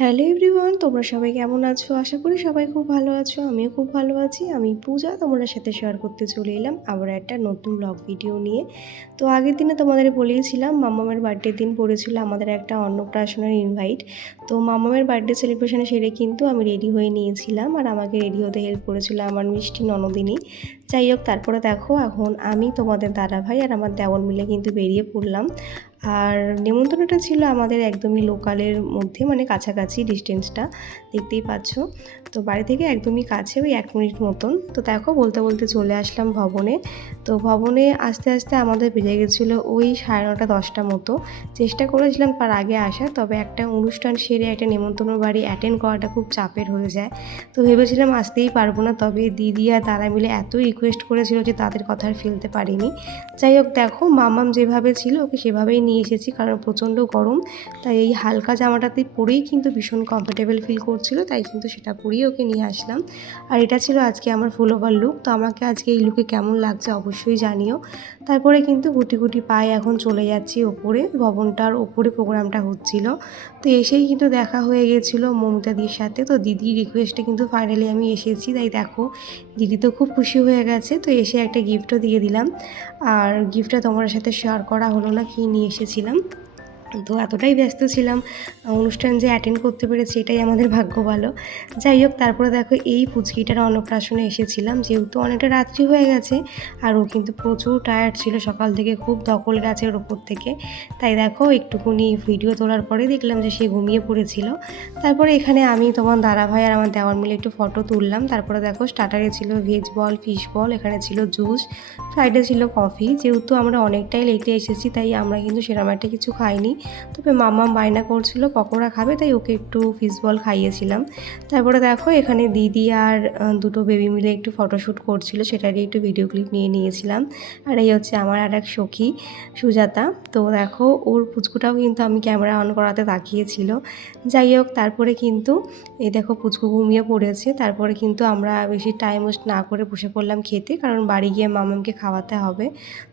Hello everyone, তোমরা সবাই কেমন আছো? আশা করি সবাই খুব ভালো আছো। আমিও খুব ভালো আছি। আমি পূজা, তোমাদের সাথে শেয়ার করতে চলে এলাম আবার একটা নতুন ব্লগ ভিডিও নিয়ে। তো আগের দিনে তোমাদের বলেইছিলাম মাম্মামের বার্থডের দিন পড়েছিল আমাদের একটা অন্নপ্রাশনের ইনভাইট। তো মাম্মামের বার্থডে সেলিব্রেশনে সেরে কিন্তু আমি রেডি হয়ে নিয়েছিলাম, আর আমাকে রেডি হতে হেল্প করেছিল আমার মিষ্টি ননদিনী। যাই হোক, তারপরে দেখো এখন আমি, তোমাদের দাদাভাই আর আমার দেওর মিলে কিন্তু বেরিয়ে পড়লাম। আর নেমন্তন্নটা ছিল আমাদের একদমই লোকালের মধ্যে, মানে কাছাকাছি ডিস্টেন্সটা দেখতেই পাচ্ছ। তো বাড়ি থেকে একদমই কাছে, ওই 1 মিনিট মতন। তো দেখো বলতে বলতে চলে আসলাম ভবনে। তো ভবনে আস্তে আস্তে আমাদের বেজে গেছিলো ওই 9:30 10টা মতো। চেষ্টা করেছিলাম তার আগে আসার, তবে একটা অনুষ্ঠান সেরে একটা নেমন্তন্ন বাড়ি অ্যাটেন্ড করাটা খুব চাপের হয়ে যায়। তো ভেবেছিলাম আসতেই পারবো না, তবে দিদি আর দাদা মিলে এত রিকোয়েস্ট করেছিল যে তাদের কথা আর ফেলতে পারিনি। যাই হোক, দেখো মামাম যেভাবে ছিল ওকে সেভাবেই নিয়ে এসেছি, কারণ প্রচণ্ড গরম। তাই এই হালকা জামাটাতে পরেই কিন্তু ভীষণ কমফোর্টেবল ফিল করছিল, তাই কিন্তু সেটা পরেই ওকে নিয়ে আসলাম। আর এটা ছিল আজকে আমার ফুল ওভার লুক। তো আমাকে আজকে এই লুকে কেমন লাগছে অবশ্যই জানিও। তারপরে কিন্তু গুটি গুটি পায়ে এখন চলে যাচ্ছি ওপরে, ভবনটার ওপরে প্রোগ্রামটা হচ্ছিল। তো এসেই কিন্তু দেখা হয়ে গেছিলো মমিতাদির সাথে। তো দিদির রিকোয়েস্টে কিন্তু ফাইনালি আমি এসেছি। তাই দেখো দিদি তো খুব খুশি হয়ে গেছে। তো এসে একটা গিফটও দিয়ে দিলাম। আর গিফটটা তোমার সাথে শেয়ার করা হলো না, কী নিয়ে এসেছিলাম। তো এতটাই ব্যস্ত ছিলাম অনুষ্ঠান যে অ্যাটেন্ড করতে পেরেছি, এটাই আমাদের ভাগ্য ভালো। যাই হোক, তারপরে দেখো এই পুচকিটার অন্নপ্রাশনে এসেছিলাম, যেহেতু অনেকটা রাত্রি হয়ে গেছে আর ও কিন্তু প্রচুর টায়ার্ড ছিল, সকাল থেকে খুব ধকল গেছে ওর ওপর থেকে। তাই দেখো একটুকুনি ভিডিও তোলার পরে দেখলাম যে সে ঘুমিয়ে পড়েছিল। তারপরে এখানে আমি, তোমার দাদাভাই আর আমার দেওয়ার মিলে একটু ফটো তুললাম। তারপরে দেখো স্টার্টারে ছিল ভেজ বল, ফিশ বল, এখানে ছিল জুস, ফ্রাইডে ছিল কফি। যেহেতু আমরা অনেকটাই লেটে এসেছি তাই আমরা কিন্তু সেরকম একটা কিছু খাইনি, তবে মাম্মাম বায়না করছিল পকোড়া খাবে, তাই ওকে একটু ফিশ বল খাইয়েছিলাম। তারপরে দেখো এখানে দিদি আর দুটো বেবি মিলে একটু ফটোশ্যুট করছিল, সেটারই একটু ভিডিও ক্লিপ নিয়ে নিয়েছিলাম। আর এই হচ্ছে আমার আর এক সখী সুজাতা। তো দেখো ওর পুচকুটাও কিন্তু আমি ক্যামেরা অন করাতে তাকিয়েছিল। যাই হোক, তারপরে কিন্তু এই দেখো পুচকু ঘুমিয়ে পড়েছে। তারপরে কিন্তু আমরা বেশি টাইম ওয়েস্ট না করে বসে পড়লাম খেতে, কারণ বাড়ি গিয়ে মামামকে খাওয়াতে হবে।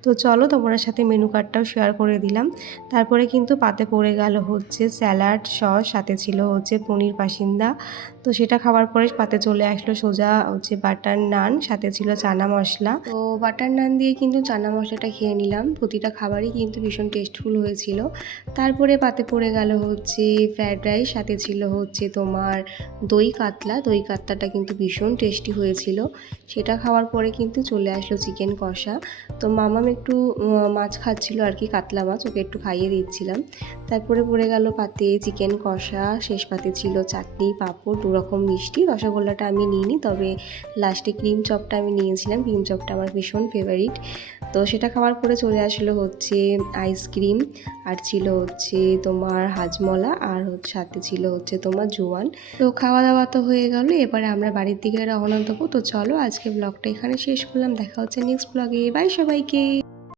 তো চলো তোমার সাথে মেনু কার্ডটাও শেয়ার করে দিলাম। তারপরে কিন্তু পাতে পড়ে গেল হচ্ছে স্যালাড, সস, সাথে ছিল হচ্ছে পনির পাসিন্দা। তো সেটা খাওয়ার পরে পাতে চলে আসলো সোজা হচ্ছে বাটার নান, সাথে ছিল চানা মশলা। তো বাটার নান দিয়ে কিন্তু চানা মশলাটা খেয়ে নিলাম। প্রতিটা খাবারই কিন্তু ভীষণ টেস্টফুল হয়েছিল। তারপরে পাতে পড়ে গেল হচ্ছে ফ্রায়েড রাইস, সাথে ছিল হচ্ছে তোমার দই কাতলা। দই কাতলাটা কিন্তু ভীষণ টেস্টি হয়েছিল। সেটা খাওয়ার পরে কিন্তু চলে আসলো চিকেন কষা। তো মামাম একটু মাছ খাচ্ছিল আর কি, কাতলা মাছ, ওকে একটু খাইয়ে দিচ্ছিলাম। তারপরে পড়ে গেল পাতে চিকেন কষা, শেষ পাতে ছিল চাটনি, পাঁপড়, 2 রকম মিষ্টি। রসগোল্লাটা আমি নিইনি, তবে লাস্টে ক্রিম চপটা আমি নিয়েছিলাম। ক্রিম চপটা আমার ভীষণ ফেভারিট। তো সেটা খাওয়ার পরে চলে আসলো হচ্ছে আইসক্রিম, আর ছিল হচ্ছে তোমার হাজমলা, আর সাথে ছিল হচ্ছে তোমার জোয়ান। তো খাওয়া দাওয়া তো হয়ে গেল, এবারে আমরা বাড়ির দিকে রওনা দেবো। তো চলো আজকে ব্লগটা এখানে শেষ করলাম, দেখা হচ্ছে নেক্সট ব্লগে। বাই সবাইকে।